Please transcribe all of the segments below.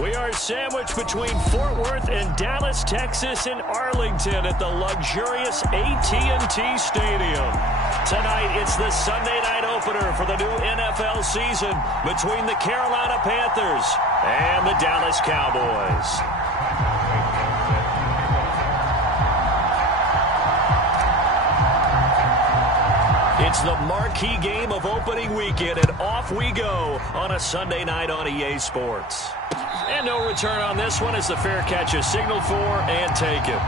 We are sandwiched between Fort Worth and Dallas, Texas, and Arlington at the luxurious AT&T Stadium. Tonight, it's the Sunday night opener for the new NFL season between the Carolina Panthers and the Dallas Cowboys. It's the marquee game of opening weekend, and off we go on a Sunday night on EA Sports. And no return on this one as the fair catch is signaled for and taken.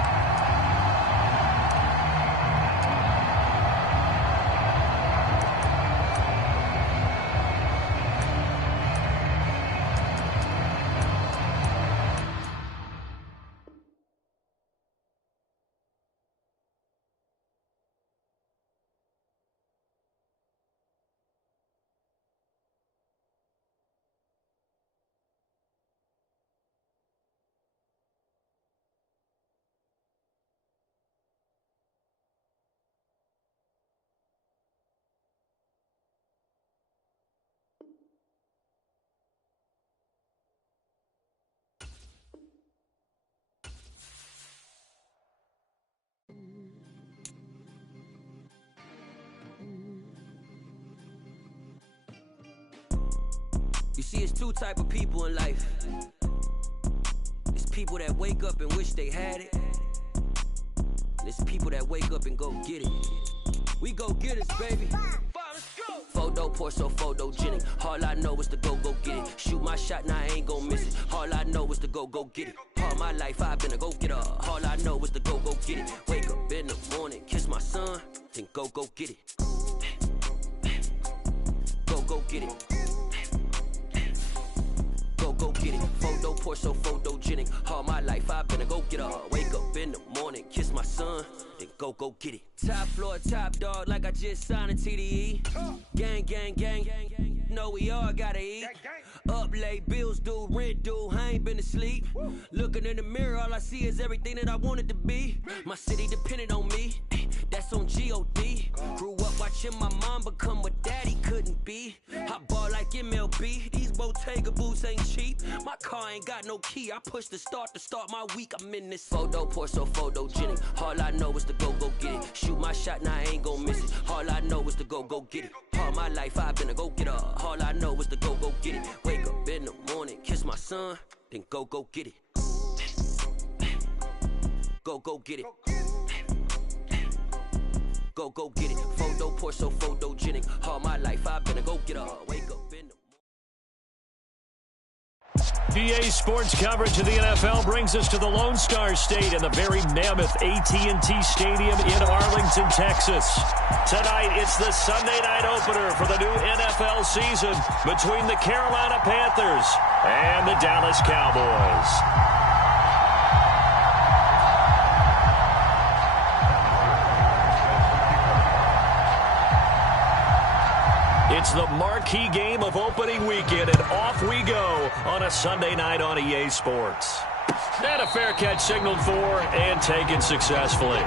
You see, it's two type of people in life. It's people that wake up and wish they had it. And it's people that wake up and go get it. We go get it, baby. Photo poor, so photogenic. All I know is to go get it. Shoot my shot, now I ain't gon' miss it. All I know is to go get it. All my life I've been a go-getter. All I know is to go get it. Wake up in the morning, kiss my son, then go get it. Go get it. Go get it. Photo poor, so photogenic. All my life I've been a go-getter. Wake up in the morning, kiss my son, then go get it. Top floor, top dog, like I just signed a TDE. Gang, gang, gang, gang. Know we all gotta eat. Up late, bills due, rent due, I ain't been asleep. Looking in the mirror, all I see is everything that I wanted to be. My city depended on me, that's on G.O.D. Grew up watching my mom become what daddy couldn't be. I ball like MLB, these Bottega boots ain't cheap. My car ain't got no key, I push the start to start my week. I'm in this photo poor, so photogenic. All I know is to go get it. Shoot my shot, now I ain't gon' miss it. All I know is to go get it. All my life I've been a go-getter. All I know is to go get it. Wake up in the morning, kiss my son, then go get it. Go get it. Go get it. Photo poor, so photogenic. All my life I've been a go-getter. Wake up in the EA Sports coverage of the NFL brings us to the Lone Star State and the very mammoth AT&T Stadium in Arlington, Texas. Tonight, it's the Sunday night opener for the new NFL season between the Carolina Panthers and the Dallas Cowboys. It's the marquee game of opening weekend, and off we go on a Sunday night on EA Sports. And a fair catch signaled for and taken successfully.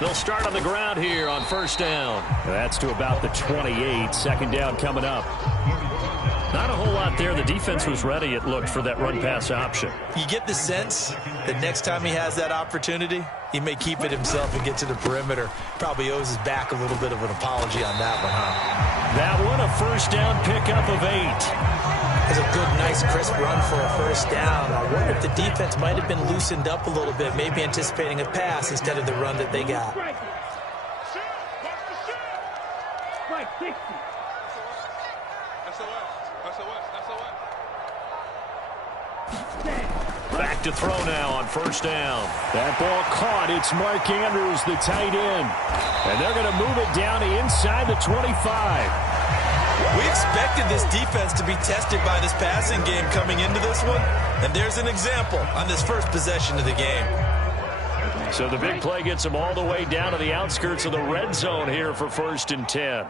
They'll start on the ground here on first down. That's to about the 28. Second down coming up. Not a whole lot there. The defense was ready, it looked, for that run-pass option. You get the sense that next time he has that opportunity, he may keep it himself and get to the perimeter. Probably owes his back a little bit of an apology on that one, huh? That one, a first down pickup of 8. That's a good, nice, crisp run for a first down. I wonder if the defense might have been loosened up a little bit, maybe anticipating a pass instead of the run that they got. Back to throw now on first down. That ball caught. It's Mark Andrews, the tight end. And they're going to move it down to inside the 25. We expected this defense to be tested by this passing game coming into this one, and there's an example on this first possession of the game. So the big play gets them all the way down to the outskirts of the red zone here for 1st and 10.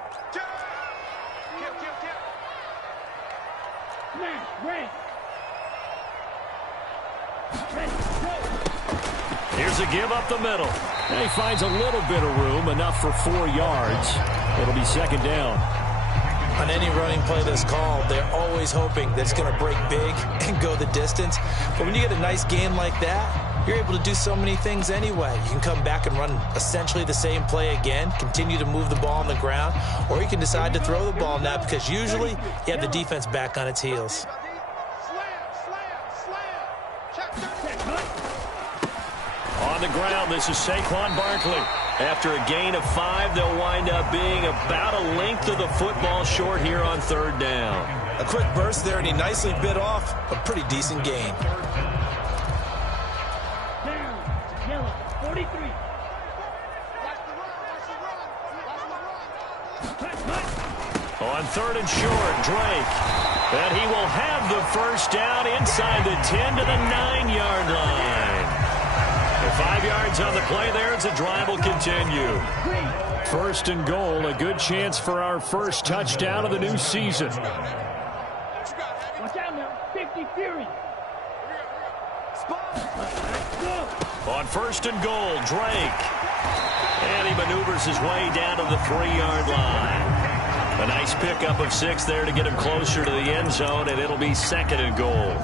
Here's a give up the middle. And he finds a little bit of room, enough for 4 yards. It'll be 2nd down. On any running play that's called, they're always hoping that it's going to break big and go the distance. But when you get a nice game like that, you're able to do so many things anyway. You can come back and run essentially the same play again, continue to move the ball on the ground, or you can decide to throw the ball now because usually you have the defense back on its heels. On the ground, this is Saquon Barkley. After a gain of 5, they'll wind up being about a length of the football short here on 3rd down. A quick burst there, and he nicely bit off a pretty decent gain. Yellow, 43. On 3rd and short, Drake. And he will have the 1st down inside the 10 to the 9-yard line. 5 yards on the play there as the drive will continue. 1st and goal, a good chance for our first touchdown of the new season. Watch out now, 50 Fury. On 1st and goal, Drake. And he maneuvers his way down to the 3-yard line. A nice pickup of 6 there to get him closer to the end zone, and it'll be 2nd and goal.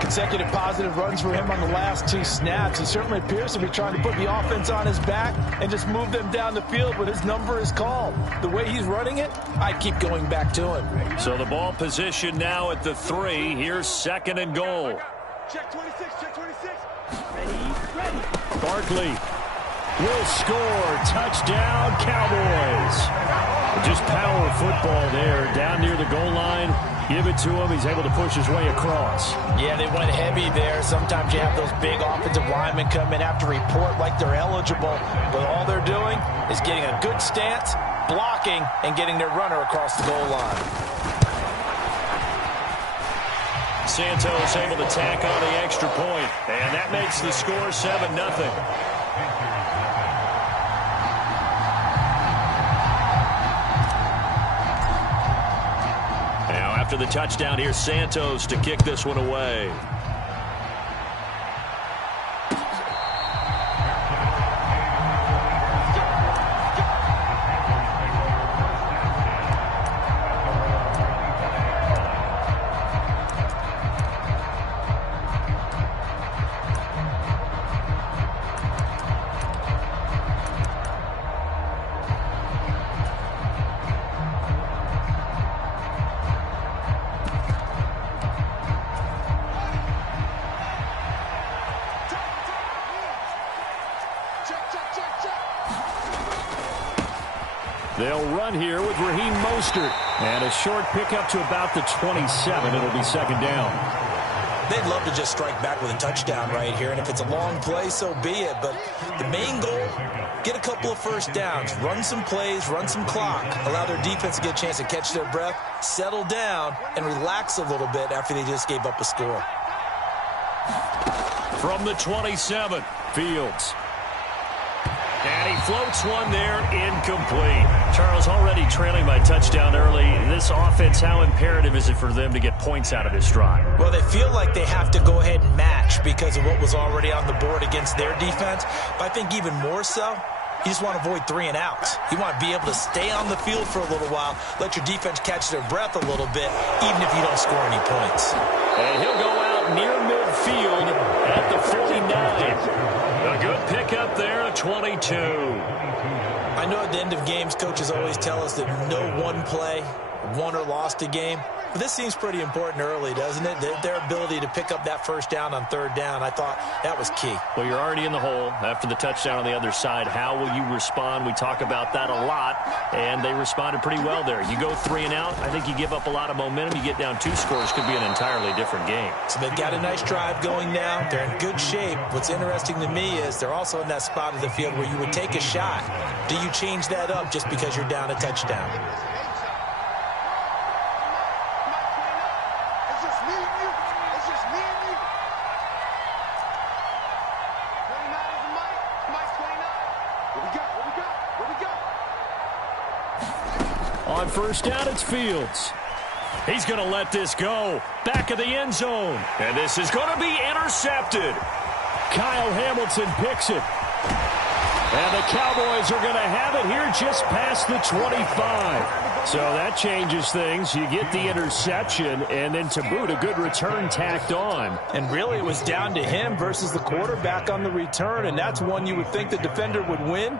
Consecutive positive runs for him on the last 2 snaps. He certainly appears to be trying to put the offense on his back and just move them down the field when his number is called. The way he's running it, I keep going back to him. So the ball position now at the 3. Here's 2nd and goal. Check 26, check 26. Ready. Barkley will score. Touchdown, Cowboys. Just power football there. Down near the goal line. Give it to him. He's able to push his way across. Yeah, they went heavy there. Sometimes you have those big offensive linemen come in after report like they're eligible. But all they're doing is getting a good stance, blocking, and getting their runner across the goal line. Santos able to tack on the extra point. And that makes the score 7-0. After the touchdown, here's Santos to kick this one away. They'll run here with Raheem Mostert. And a short pickup to about the 27. It'll be 2nd down. They'd love to just strike back with a touchdown right here. And if it's a long play, so be it. But the main goal, get a couple of 1st downs. Run some plays, run some clock. Allow their defense to get a chance to catch their breath, settle down, and relax a little bit after they just gave up a score. From the 27, Fields. And he floats one there, incomplete. Charles, already trailing by touchdown early. This offense, how imperative is it for them to get points out of this drive? Well, they feel like they have to go ahead and match because of what was already on the board against their defense. But I think even more so, you just want to avoid 3 and outs. You want to be able to stay on the field for a little while, let your defense catch their breath a little bit, even if you don't score any points. And he'll go out near midfield at the 49. A good pickup there at 22. I know at the end of games, coaches always tell us that no one play won or lost a game. But this seems pretty important early, doesn't it? Their ability to pick up that 1st down on 3rd down, I thought that was key. Well, you're already in the hole after the touchdown on the other side. How will you respond? We talk about that a lot, and they responded pretty well there. You go 3 and out, I think you give up a lot of momentum. You get down 2 scores, could be an entirely different game. So they've got a nice drive going now. They're in good shape. What's interesting to me is they're also in that spot of the field where you would take a shot. Do you change that up just because you're down a touchdown? On first down, it's Fields. He's going to let this go. Back of the end zone. And this is going to be intercepted. Kyle Hamilton picks it. And the Cowboys are going to have it here just past the 25. So that changes things. You get the interception, and then to boot, a good return tacked on. And really, it was down to him versus the quarterback on the return, and that's one you would think the defender would win.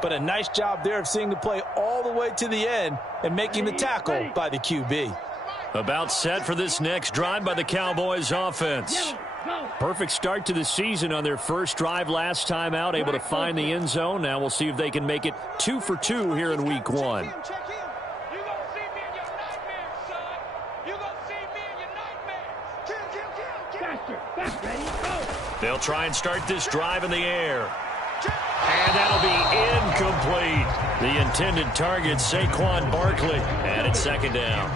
But a nice job there of seeing the play all the way to the end and making the tackle by the QB. About set for this next drive by the Cowboys offense. Perfect start to the season on their first drive last time out, able to find the end zone. Now we'll see if they can make it 2 for 2 here in week 1. They'll try and start this drive in the air. And that'll be incomplete. The intended target, Saquon Barkley. And it's second down.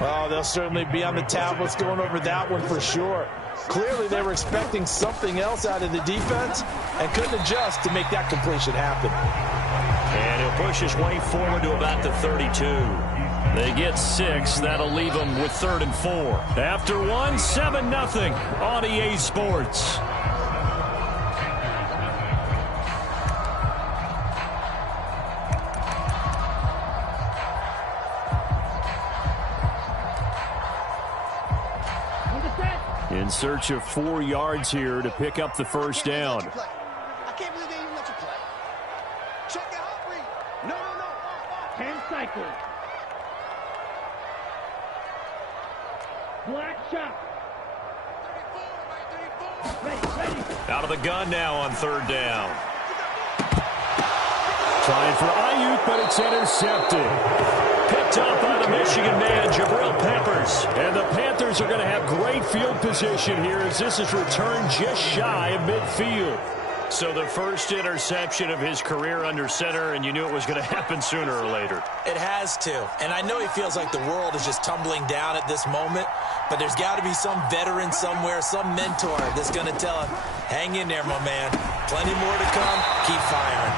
Oh, they'll certainly be on the tablets going over that one for sure. Clearly, they were expecting something else out of the defense and couldn't adjust to make that completion happen. And he'll push his way forward to about the 32. They get 6. That'll leave them with 3rd and 4. After 1, 7-0 on EA Sports. In search of 4 yards here to pick up the first down. I can't believe they even let you play. Check it out, Reed. No. 10 cycles. Black shot. 34. Ready. Out of the gun now on 3rd down. Trying for Ayuk, but it's intercepted. Picked up by the Michigan man, Jabril Peppers. And the Panthers are going to have great field position here as this is returned just shy of midfield. So the first interception of his career under center, and you knew it was going to happen sooner or later. It has to. And I know he feels like the world is just tumbling down at this moment, but there's got to be some veteran somewhere, some mentor that's going to tell him, hang in there, my man. Plenty more to come. Keep firing.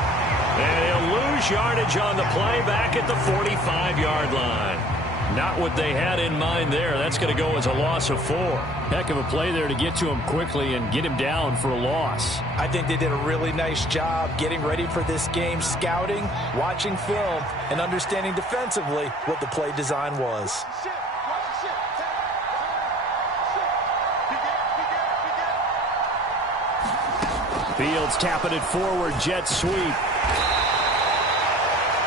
And he'll lose yardage on the play back at the 45-yard line. Not what they had in mind there. That's going to go as a loss of 4. Heck of a play there to get to him quickly and get him down for a loss. I think they did a really nice job getting ready for this game, scouting, watching film, and understanding defensively what the play design was. Fields tapping it forward, jet sweep.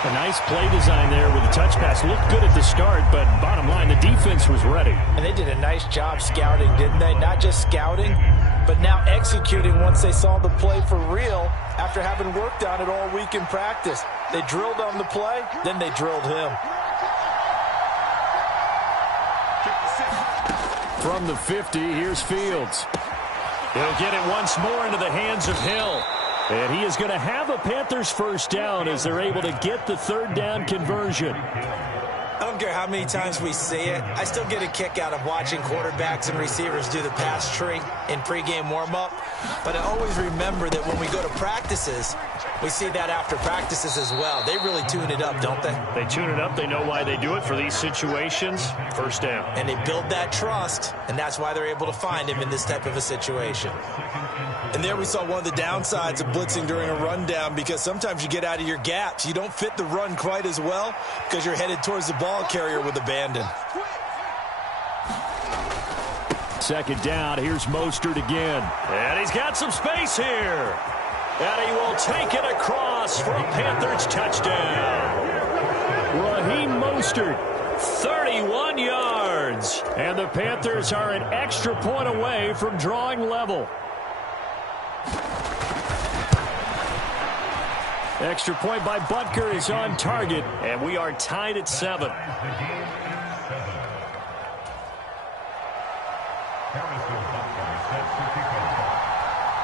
A nice play design there with the touch pass. Looked good at the start, but bottom line, the defense was ready. And they did a nice job scouting, didn't they? Not just scouting, but now executing once they saw the play for real after having worked on it all week in practice. They drilled on the play, then they drilled him. From the 50, here's Fields. He'll get it once more into the hands of Hill. And he is going to have a Panthers first down as they're able to get the 3rd down conversion. I don't care how many times we see it. I still get a kick out of watching quarterbacks and receivers do the pass tree in pregame warm-up. But I always remember that when we go to practices, we see that after practices as well. They really tune it up, don't they? They tune it up. They know why they do it for these situations. First down. And they build that trust, and that's why they're able to find him in this type of a situation. And there we saw one of the downsides of blitzing during a rundown, because sometimes you get out of your gaps. You don't fit the run quite as well because you're headed towards the ball carrier with abandon. Second down. Here's Mostert again. And he's got some space here. And he will take it across for a Panthers touchdown. Raheem Mostert, 31 yards. And the Panthers are an extra point away from drawing level. Extra point by Butker is on target, and we are tied at 7.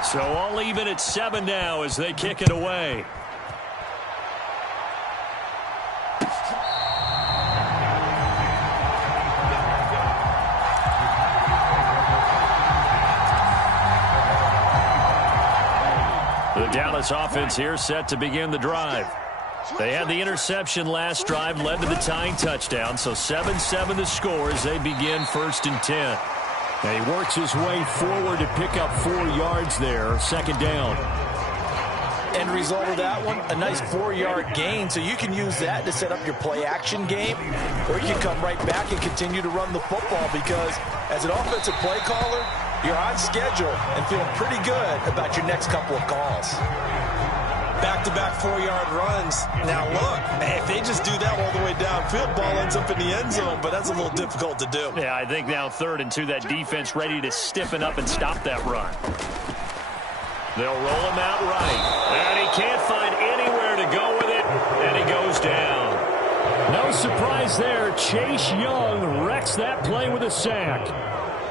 So all even at 7 now as they kick it away. The Dallas offense here set to begin the drive. They had the interception last drive, led to the tying touchdown. So 7-7 the score as they begin 1st and 10. And he works his way forward to pick up 4 yards there. 2nd down. End result of that one, a nice 4-yard gain. So you can use that to set up your play-action game, or you can come right back and continue to run the football because as an offensive play caller, you're on schedule and feeling pretty good about your next couple of calls. Back-to-back 4-yard runs. Now, look, if they just do that all the way downfield, ball ends up in the end zone, but that's a little difficult to do. Yeah, I think now 3rd and 2, that defense ready to stiffen up and stop that run. They'll roll him out right, and he can't find anywhere to go with it, and he goes down. No surprise there. Chase Young wrecks that play with a sack.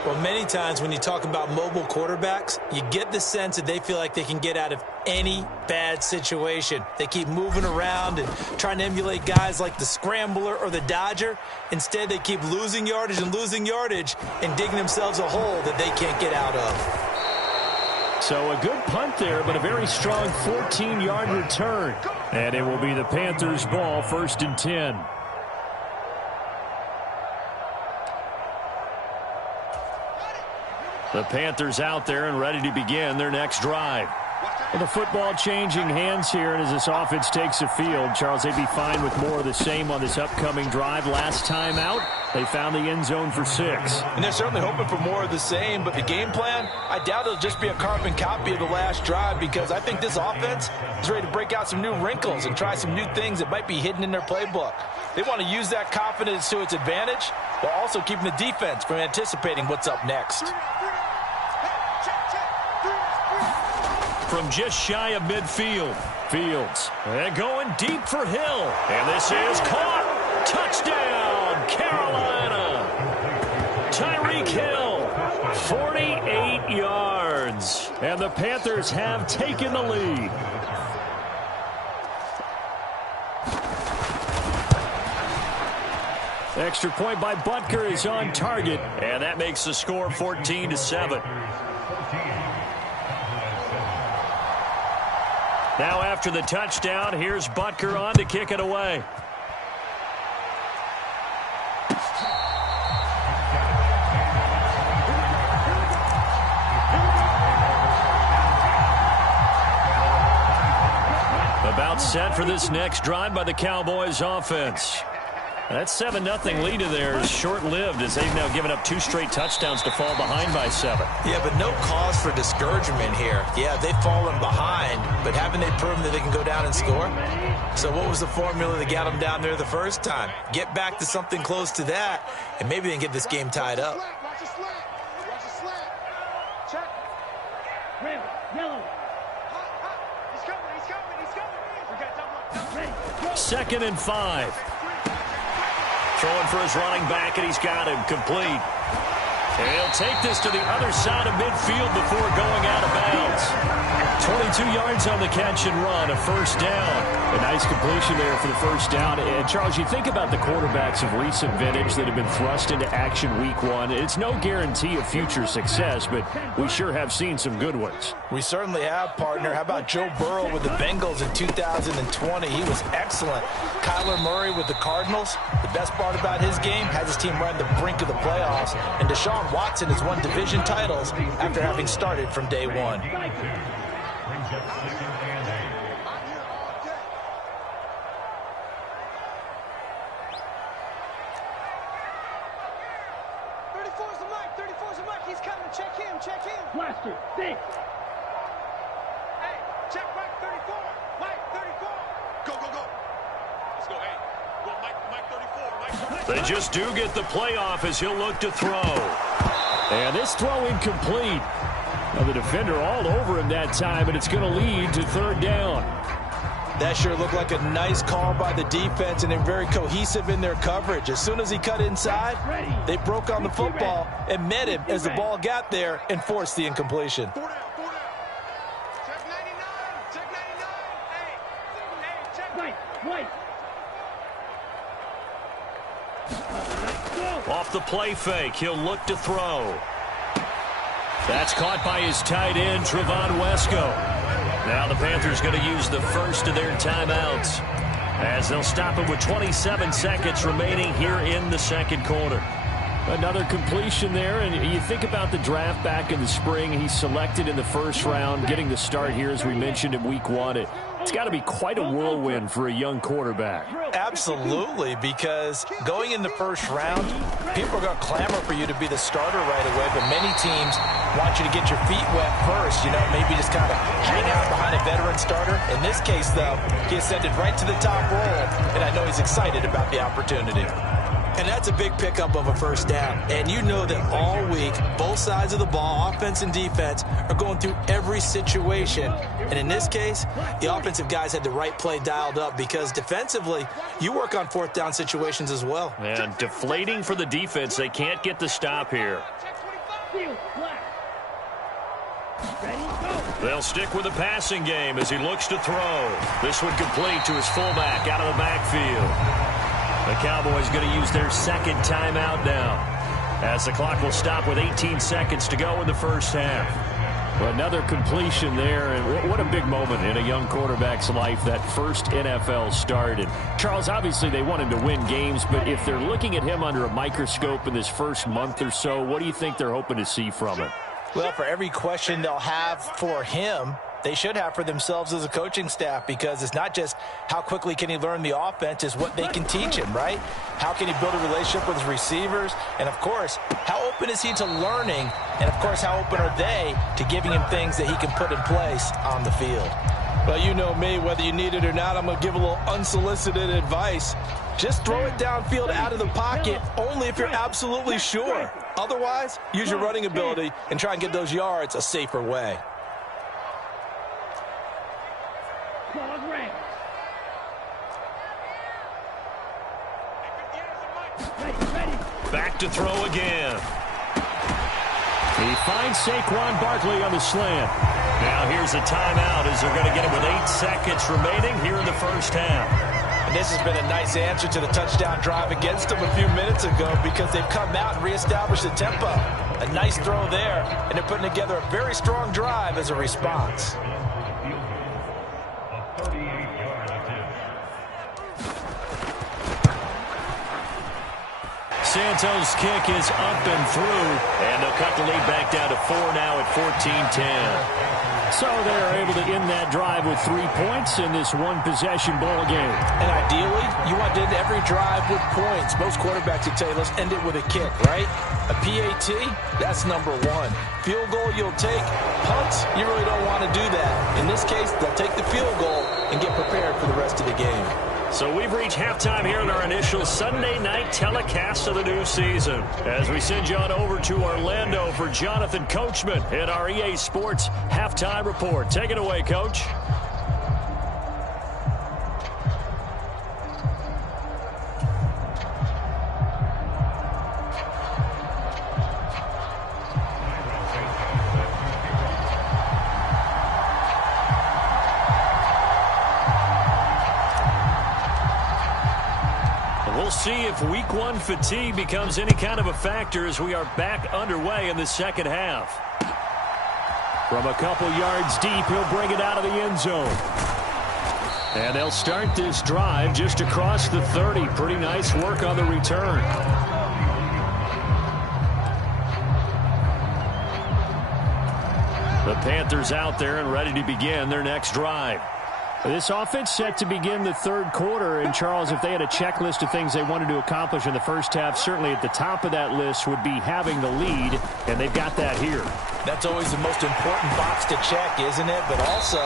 Well, many times when you talk about mobile quarterbacks, you get the sense that they feel like they can get out of any bad situation. They keep moving around and trying to emulate guys like the Scrambler or the Dodger. Instead, they keep losing yardage and digging themselves a hole that they can't get out of. So a good punt there, but a very strong 14-yard return. And it will be the Panthers' ball, 1st and 10. The Panthers out there and ready to begin their next drive. Well, the football changing hands here, and as this offense takes the field, Charles, they'd be fine with more of the same on this upcoming drive. Last time out, they found the end zone for 6. And they're certainly hoping for more of the same, but the game plan, I doubt it'll just be a carbon copy of the last drive because I think this offense is ready to break out some new wrinkles and try some new things that might be hidden in their playbook. They want to use that confidence to its advantage while also keeping the defense from anticipating what's up next. From just shy of midfield, Fields. And going deep for Hill. And this is caught. Touchdown, Carolina. Tyreek Hill, 48 yards. And the Panthers have taken the lead. Extra point by Butker is on target. And that makes the score 14-7. Now after the touchdown, here's Butker on to kick it away. About set for this next drive by the Cowboys offense. That 7-0 lead of theirs short-lived as they've now given up 2 straight touchdowns to fall behind by 7. Yeah, but no cause for discouragement here. Yeah, they've fallen behind, but haven't they proven that they can go down and score? So what was the formula that got them down there the first time? Get back to something close to that, and maybe they can get this game tied up. Watch the slant. Watch the slant. Check. Red, yellow. He's coming. He's coming. He's coming. We got double. Ready. 2nd and 5. Throwing for his running back, and he's got him complete. And he'll take this to the other side of midfield before going out of bounds. 22 yards on the catch and run, a 1st down. A nice completion there for the 1st down. And, Charles, you think about the quarterbacks of recent vintage that have been thrust into action week 1. It's no guarantee of future success, but we sure have seen some good ones. We certainly have, partner. How about Joe Burrow with the Bengals in 2020? He was excellent. Kyler Murray with the Cardinals. The best part about his game has his team right on the brink of the playoffs. And Deshaun Watson has won division titles after having started from day 1. Blaster, dig. Hey, check Mike 34. Mike 34. Go, go, go. Let's go, hey. Go, Mike 34. They just do get the playoff as he'll look to throw. And this throw incomplete. Now the defender all over him that time, and it's going to lead to 3rd down. That sure looked like a nice call by the defense, and they're very cohesive in their coverage. As soon as he cut inside, they broke on the football and met him as the ball got there and forced the incompletion. Check 99. Check 99. Hey, check. Wait. Off the play fake, he'll look to throw. That's caught by his tight end, Trevon Wesco. Now the Panthers going to use the first of their timeouts. as they'll stop it with 27 seconds remaining here in the second quarter. Another completion there, and you think about the draft back in the spring. He's selected in the first round, getting the start here, as we mentioned, in week 1. It's got to be quite a whirlwind for a young quarterback. Absolutely, because going in the first round, people are going to clamor for you to be the starter right away, but many teams want you to get your feet wet first, maybe just kind of hang out behind a veteran starter. In this case, though, he ascended right to the top role, and I know he's excited about the opportunity. And that's a big pickup of a first down. And you know that all week, both sides of the ball, offense and defense, are going through every situation. And in this case, the offensive guys had the right play dialed up because defensively, you work on fourth down situations as well. And deflating for the defense. They can't get the stop here. They'll stick with the passing game as he looks to throw. This one complete to his fullback out of the backfield. The Cowboys going to use their second timeout now, as the clock will stop with 18 seconds to go in the first half. Well, another completion there, and what a big moment in a young quarterback's life, that first NFL start. And Charles, obviously they want him to win games, but if they're looking at him under a microscope in this first month or so, what do you think they're hoping to see from him? Well, for every question they'll have for him, they should have for themselves as a coaching staff, because it's not just how quickly can he learn the offense, it's what they can teach him, right? How can he build a relationship with his receivers? And, of course, how open is he to learning? And, of course, how open are they to giving him things that he can put in place on the field? Well, you know me, whether you need it or not, I'm going to give a little unsolicited advice. Just throw it downfield out of the pocket only if you're absolutely sure. Otherwise, use your running ability and try and get those yards a safer way. Back to throw again. He finds Saquon Barkley on the slant. Now here's a timeout as they're going to get it with 8 seconds remaining here in the first half. And this has been a nice answer to the touchdown drive against them a few minutes ago, because they've come out and reestablished the tempo. A nice throw there, and they're putting together a very strong drive as a response. Santos' kick is up and through, and they'll cut the lead back down to 4 now at 14-10. So they're able to end that drive with 3 points in this one-possession ball game. And ideally, you want to end every drive with points. Most quarterbacks would tell you, let's end it with a kick, right? A PAT, that's number 1. Field goal, you'll take. Punts, you really don't want to do that. In this case, they'll take the field goal and get prepared for the rest of the game. So we've reached halftime here in our initial Sunday night telecast of the new season, as we send you on over to Orlando for Jonathan Coachman in our EA Sports Halftime Report. Take it away, Coach. We'll see if week 1 fatigue becomes any kind of a factor as we are back underway in the second half. From a couple yards deep, he'll bring it out of the end zone. And they'll start this drive just across the 30. Pretty nice work on the return. The Panthers out there and ready to begin their next drive. This offense set to begin the third quarter. And, Charles, if they had a checklist of things they wanted to accomplish in the first half, certainly at the top of that list would be having the lead, and they've got that here. That's always the most important box to check, isn't it? But also,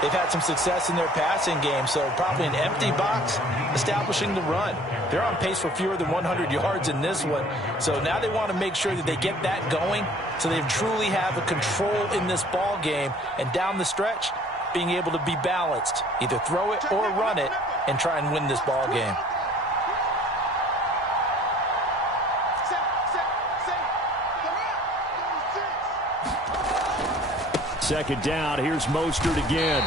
they've had some success in their passing game, so probably an empty box, establishing the run. They're on pace for fewer than 100 yards in this one, so now they want to make sure that they get that going so they truly have a control in this ball game, and down the stretch, being able to be balanced, either throw it or run it, and try and win this ball game. Second down, here's Mostert again.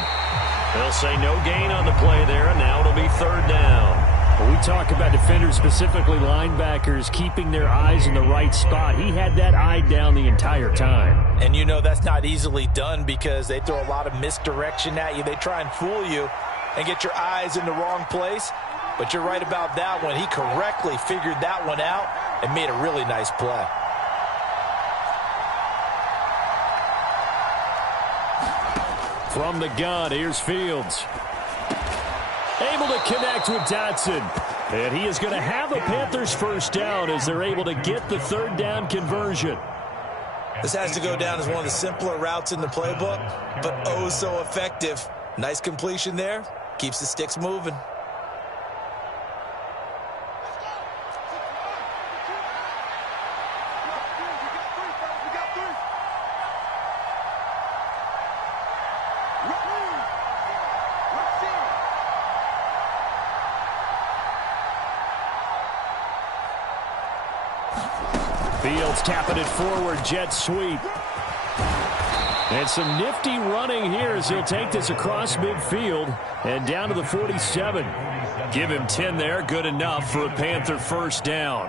They'll say no gain on the play there, and now it'll be third down. When we talk about defenders, specifically linebackers, keeping their eyes in the right spot, he had that eye down the entire time. And you know that's not easily done because they throw a lot of misdirection at you. They try and fool you. and get your eyes in the wrong place. But you're right about that one. He correctly figured that one out and made a really nice play. From the gun, here's Fields. Able to connect with Dotson. And he is going to have the Panthers first down as they're able to get the third down conversion. This has to go down as one of the simpler routes in the playbook, but oh so effective. Nice completion there. Keeps the sticks moving. Fields tapping it forward, jet sweep. And some nifty running here as he'll take this across midfield and down to the 47. Give him 10 there, good enough for a Panther first down.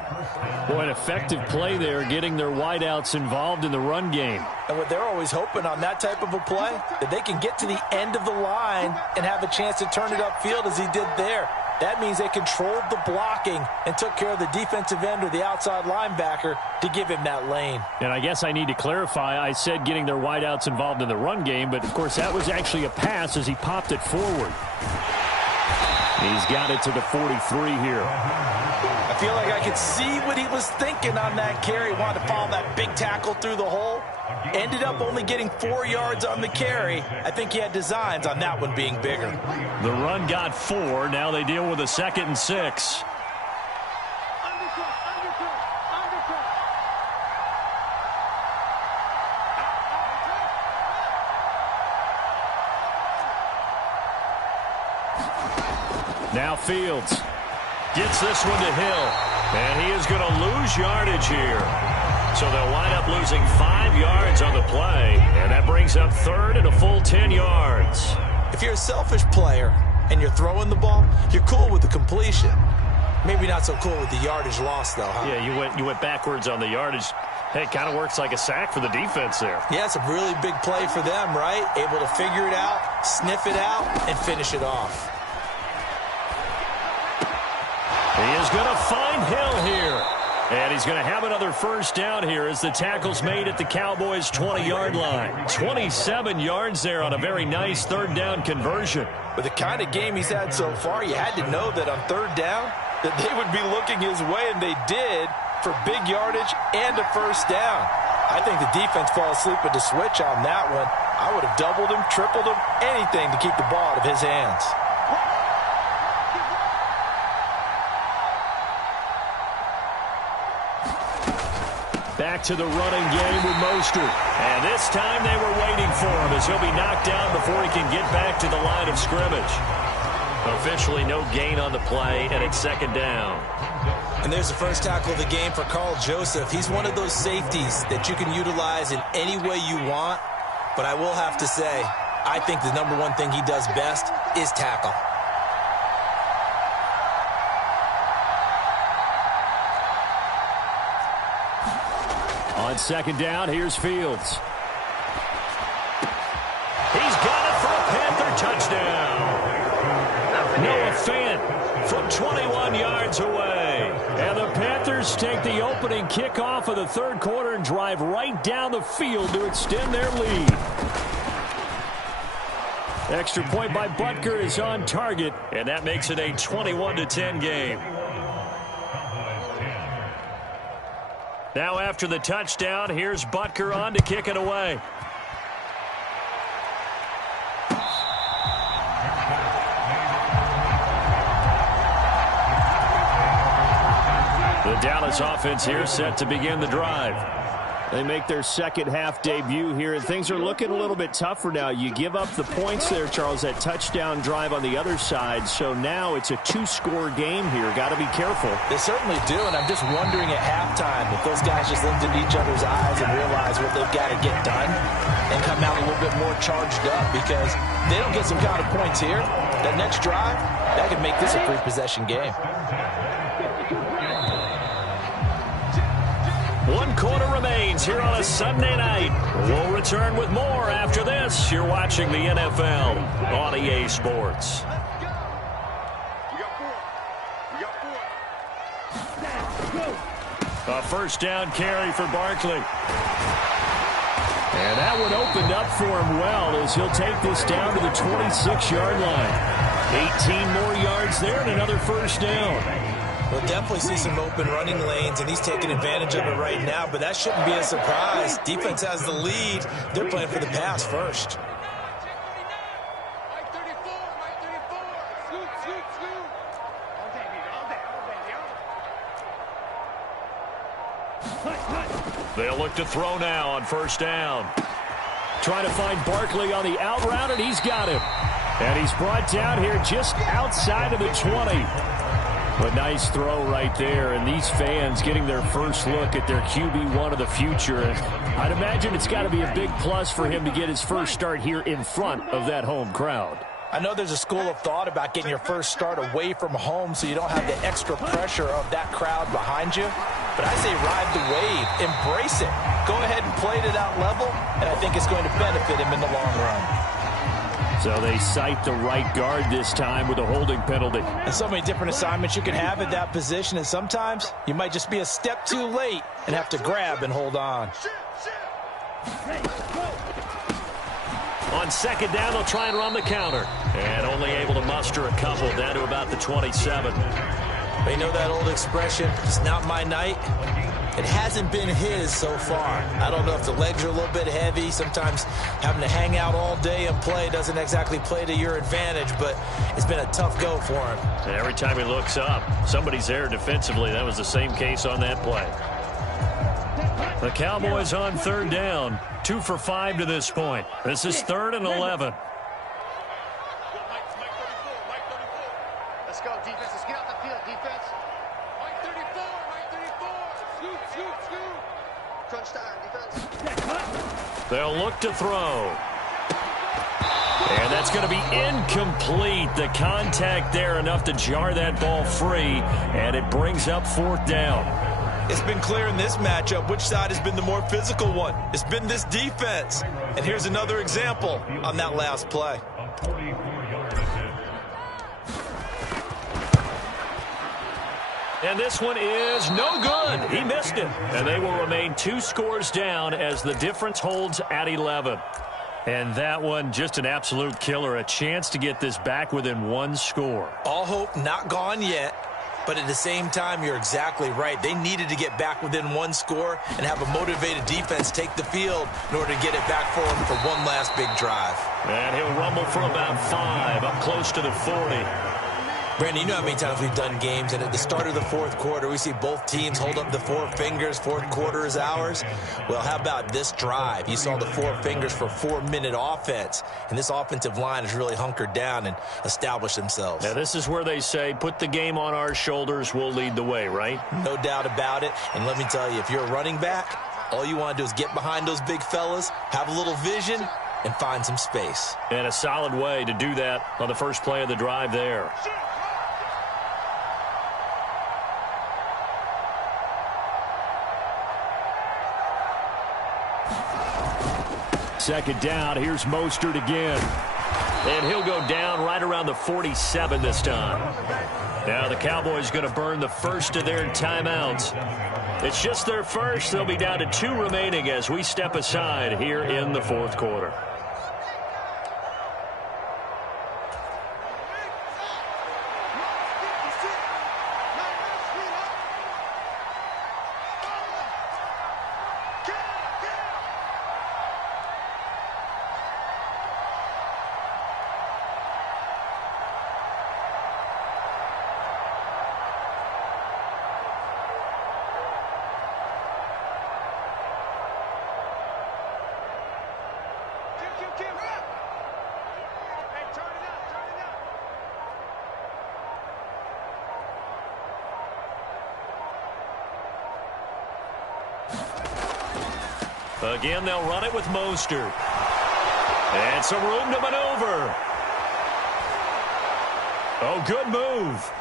Boy, an effective play there, getting their wideouts involved in the run game. And what they're always hoping on that type of a play, that they can get to the end of the line and have a chance to turn it upfield as he did there. That means they controlled the blocking and took care of the defensive end or the outside linebacker to give him that lane. And I guess I need to clarify, I said getting their wideouts involved in the run game, but of course that was actually a pass as he popped it forward. He's got it to the 43 here. I feel like I could see what he was thinking on that carry. Wanted to follow that big tackle through the hole. Ended up only getting 4 yards on the carry. I think he had designs on that one being bigger. The run got 4. Now they deal with a 2nd and 6. Now Fields gets this one to Hill. And he is going to lose yardage here. So they'll wind up losing 5 yards on the play. And that brings up 3rd and a full 10 yards. If you're a selfish player and you're throwing the ball, you're cool with the completion. Maybe not so cool with the yardage loss, though, huh? Yeah, you went backwards on the yardage. Hey, it kind of works like a sack for the defense there. Yeah, it's a really big play for them, right? Able to figure it out, sniff it out, and finish it off. He is going to find Hill here. And he's going to have another first down here as the tackle's made at the Cowboys' 20-yard line. 27 yards there on a very nice 3rd down conversion. With the kind of game he's had so far, you had to know that on 3rd down that they would be looking his way, and they did, for big yardage and a first down. I think the defense fell asleep at the switch on that one. I would have doubled him, tripled him, anything to keep the ball out of his hands. Back to the running game with Mostert. And this time they were waiting for him as he'll be knocked down before he can get back to the line of scrimmage. Officially no gain on the play, and it's 2nd down. And there's the first tackle of the game for Carl Joseph. He's one of those safeties that you can utilize in any way you want. But I will have to say, I think the #1 thing he does best is tackle. On 2nd down, here's Fields. He's got it for a Panther touchdown. Noah Fant from 21 yards away. And the Panthers take the opening kickoff of the 3rd quarter and drive right down the field to extend their lead. Extra point by Butker is on target, and that makes it a 21-10 game. Now after the touchdown, here's Butker on to kick it away. The Dallas offense here set to begin the drive. They make their 2nd half debut here, and things are looking a little bit tougher now. You give up the points there, Charles, that touchdown drive on the other side. So now it's a 2-score game here. Got to be careful. They certainly do, and I'm just wondering at halftime if those guys just looked into each other's eyes and realized what they've got to get done and come out a little bit more charged up, because they don't get some kind of points here. That next drive, that could make this a 3-possession game. 1 quarter remains here on a Sunday night. We'll return with more after this. You're watching the NFL on EA Sports. A first down carry for Barkley. And that one opened up for him well as he'll take this down to the 26-yard line. 18 more yards there and another first down. We'll definitely see some open running lanes, and he's taking advantage of it right now, but that shouldn't be a surprise. Defense has the lead. They're playing for the pass first. They'll look to throw now on first down. Trying to find Barkley on the out route, and he's got him. And he's brought down here just outside of the 20. A nice throw right there, and these fans getting their first look at their QB1 of the future. And I'd imagine it's got to be a big plus for him to get his first start here in front of that home crowd. I know there's a school of thought about getting your first start away from home so you don't have the extra pressure of that crowd behind you. But I say ride the wave, embrace it. Go ahead and play it at that level, and I think it's going to benefit him in the long run. So they cite the right guard this time with a holding penalty. And so many different assignments you can have at that position, and sometimes you might just be a step too late and have to grab and hold on. On second down, they'll try and run the counter. And only able to muster a couple down to about the 27. You know that old expression, it's not my night? It hasn't been his so far. I don't know if the legs are a little bit heavy. Sometimes having to hang out all day and play doesn't exactly play to your advantage, but it's been a tough go for him. And every time he looks up, somebody's there defensively. That was the same case on that play. The Cowboys on third down. 2 for 5 to this point. This is 3rd and 11. Let's go, defense. Let's get out the field, defense. Mike 34, Mike 34. Scoot. Crunch time, defense. They'll look to throw. And that's going to be incomplete. The contact there enough to jar that ball free, and it brings up 4th down. It's been clear in this matchup which side has been the more physical one. It's been this defense. And here's another example on that last play. And this one is no good. He missed it. And they will remain 2 scores down as the difference holds at 11. And that one, just an absolute killer. A chance to get this back within 1 score. All hope not gone yet. But at the same time, you're exactly right. They needed to get back within 1 score and have a motivated defense take the field in order to get it back for him for one last big drive. And he'll rumble for about 5, up close to the 40. Brandon, you know how many times we've done games, and at the start of the 4th quarter, we see both teams hold up the 4 fingers, 4th quarter is ours. Well, how about this drive? You saw the 4 fingers for 4-minute offense, and this offensive line has really hunkered down and established themselves. Now, this is where they say, put the game on our shoulders, we'll lead the way, right? No doubt about it, and let me tell you, if you're a running back, all you want to do is get behind those big fellas, have a little vision, and find some space. And a solid way to do that on the first play of the drive there. Second down, here's Mostert again. And he'll go down right around the 47 this time. Now the Cowboys going to burn the first of their timeouts. It's just their first. They'll be down to 2 remaining as we step aside here in the 4th quarter. Again, they'll run it with Mostert. And some room to maneuver. Oh, good move.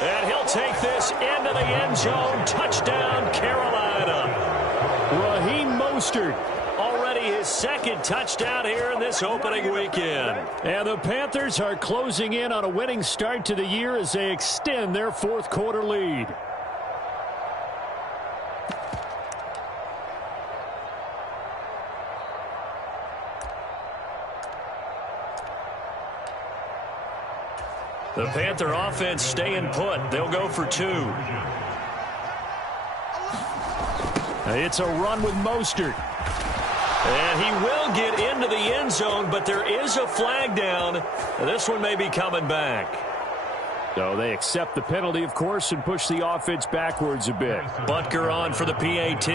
And he'll take this into the end zone. Touchdown, Carolina. Raheem Mostert, already his 2nd touchdown here in this opening weekend. And the Panthers are closing in on a winning start to the year as they extend their 4th quarter lead. The Panther offense staying put. They'll go for 2. It's a run with Mostert. And he will get into the end zone, but there is a flag down. This one may be coming back. So they accept the penalty, of course, and push the offense backwards a bit. Butker on for the PAT.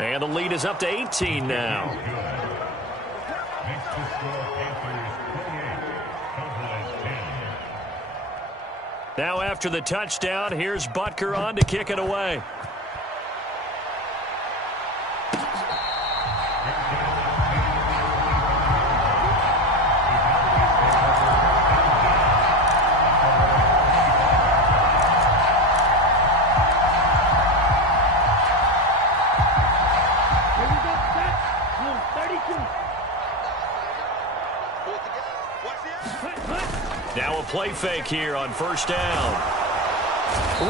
And the lead is up to 18 now. Now after the touchdown, here's Butker on to kick it away. Now a play fake here on first down.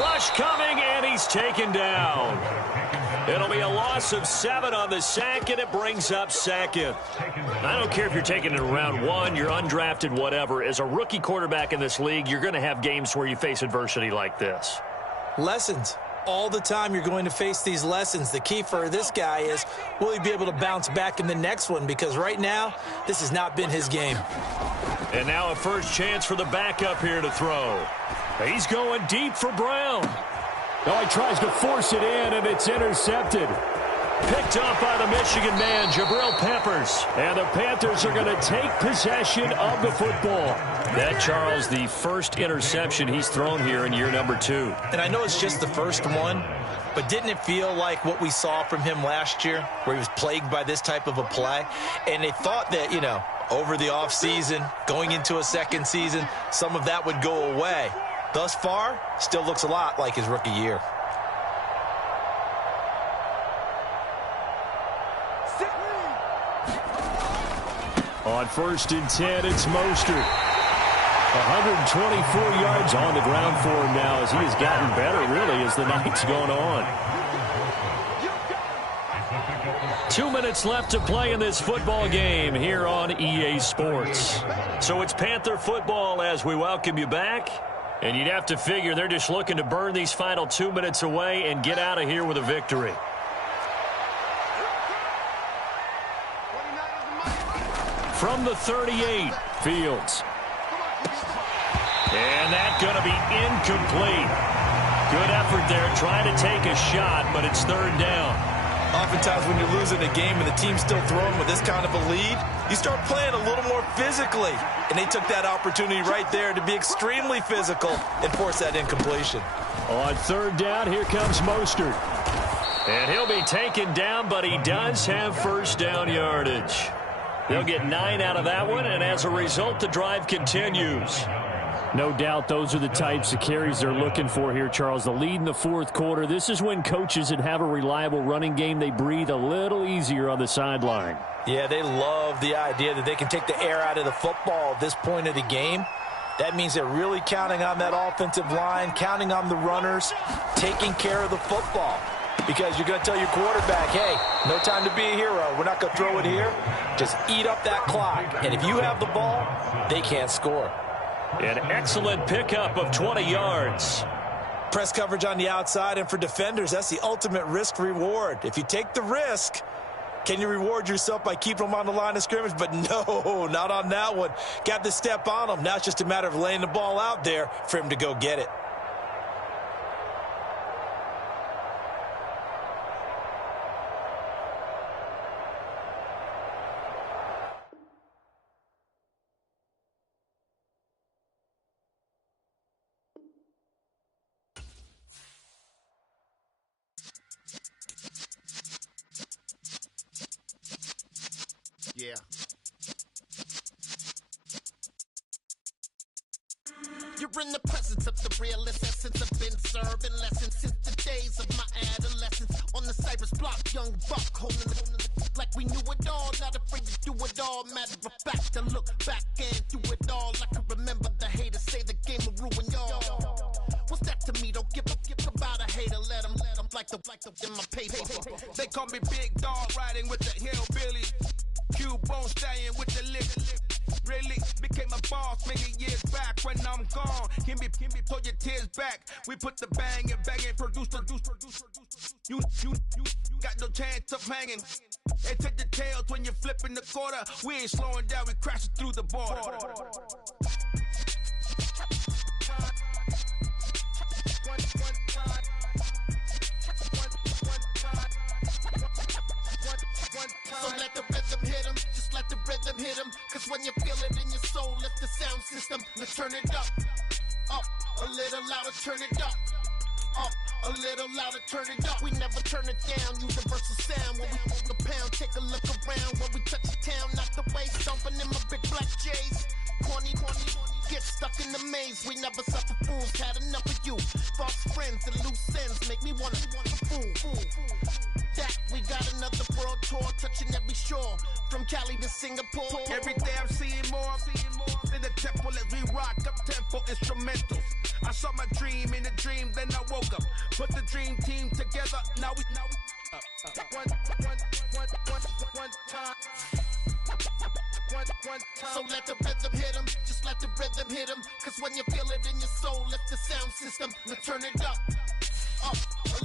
Rush coming, and he's taken down. It'll be a loss of 7 on the sack, and it brings up second. I don't care if you're taking it in round 1, you're undrafted, whatever. As a rookie quarterback in this league, you're going to have games where you face adversity like this. Lessons. All the time you're going to face these lessons. The key for this guy is, will he be able to bounce back in the next one? Because right now, this has not been his game. And now a first chance for the backup here to throw. He's going deep for Brown. Oh, he tries to force it in, and it's intercepted. Picked up by the Michigan man, Jabril Peppers. And the Panthers are going to take possession of the football. That, Charles, the first interception he's thrown here in year number 2. And I know it's just the first one, but didn't it feel like what we saw from him last year, where he was plagued by this type of a play? And they thought that, you know, over the offseason, going into a second season, some of that would go away. Thus far, still looks a lot like his rookie year. On first and 10, it's Mostert. 124 yards on the ground for him now as he has gotten better, really, as the night's gone on. 2 minutes left to play in this football game here on EA Sports. So it's Panther football as we welcome you back. And you'd have to figure they're just looking to burn these final 2 minutes away and get out of here with a victory. From the 38, Fields. And that's going to be incomplete. Good effort there trying to take a shot, but it's third down. Oftentimes when you're losing a game and the team's still throwing with this kind of a lead, you start playing a little more physically. And they took that opportunity right there to be extremely physical and force that incompletion. On third down, here comes Mostert. And he'll be taken down, but he does have first down yardage. They'll get 9 out of that one, and as a result, the drive continues. No doubt those are the types of carries they're looking for here, Charles. The lead in the fourth quarter. This is when coaches that have a reliable running game, they breathe a little easier on the sideline. Yeah, they love the idea that they can take the air out of the football at this point of the game. That means they're really counting on that offensive line, counting on the runners, taking care of the football. Because you're going to tell your quarterback, hey, no time to be a hero. We're not going to throw it here. Just eat up that clock. And if you have the ball, they can't score. An excellent pickup of 20 yards. Press coverage on the outside, and for defenders, that's the ultimate risk-reward. If you take the risk, can you reward yourself by keeping them on the line of scrimmage? But no, not on that one. Got to step on them. Now it's just a matter of laying the ball out there for him to go get it. Yeah. You're in the presence of the realest essence. I've been serving lessons since the days of my adolescence. On the Cypress block, young buck holding the like we knew it all. Not afraid to do it all. Matter of fact, to look back and do it all. I can remember the haters say the game will ruin y'all. What's that to me? Don't give about a hater. Let them like the like the in my paper. They call me Big Dog, riding with the hillbillies. Cubone staying with the lick. Really became a boss many years back. When I'm gone, can be pull your tears back. We put the bang and produce. You got no chance of hanging. They take the tails when you're flipping the quarter. We ain't slowing down, we crashing through the border. So let the rhythm hit him, just let the rhythm hit him. Cause when you feel it in your soul, lift the sound system. Now turn it up, a little louder, turn it up. A little louder, turn it up. We never turn it down, universal sound. When we move the pound, take a look around. When we touch the town, not the way, stomping in my big black J's. Corny, get stuck in the maze. We never suffer fools, had enough of you. False friends and loose ends make me wanna fool. That we got another world tour, touching every shore, from Cali to Singapore. Every day I'm seeing more in the temple as we rock up tempo instrumentals. I saw my dream in a dream, then I woke up. Put the dream team together, now we one time. So let the rhythm hit him, just let the rhythm hit him. Cause when you feel it in your soul, lift the sound system, now turn it up. A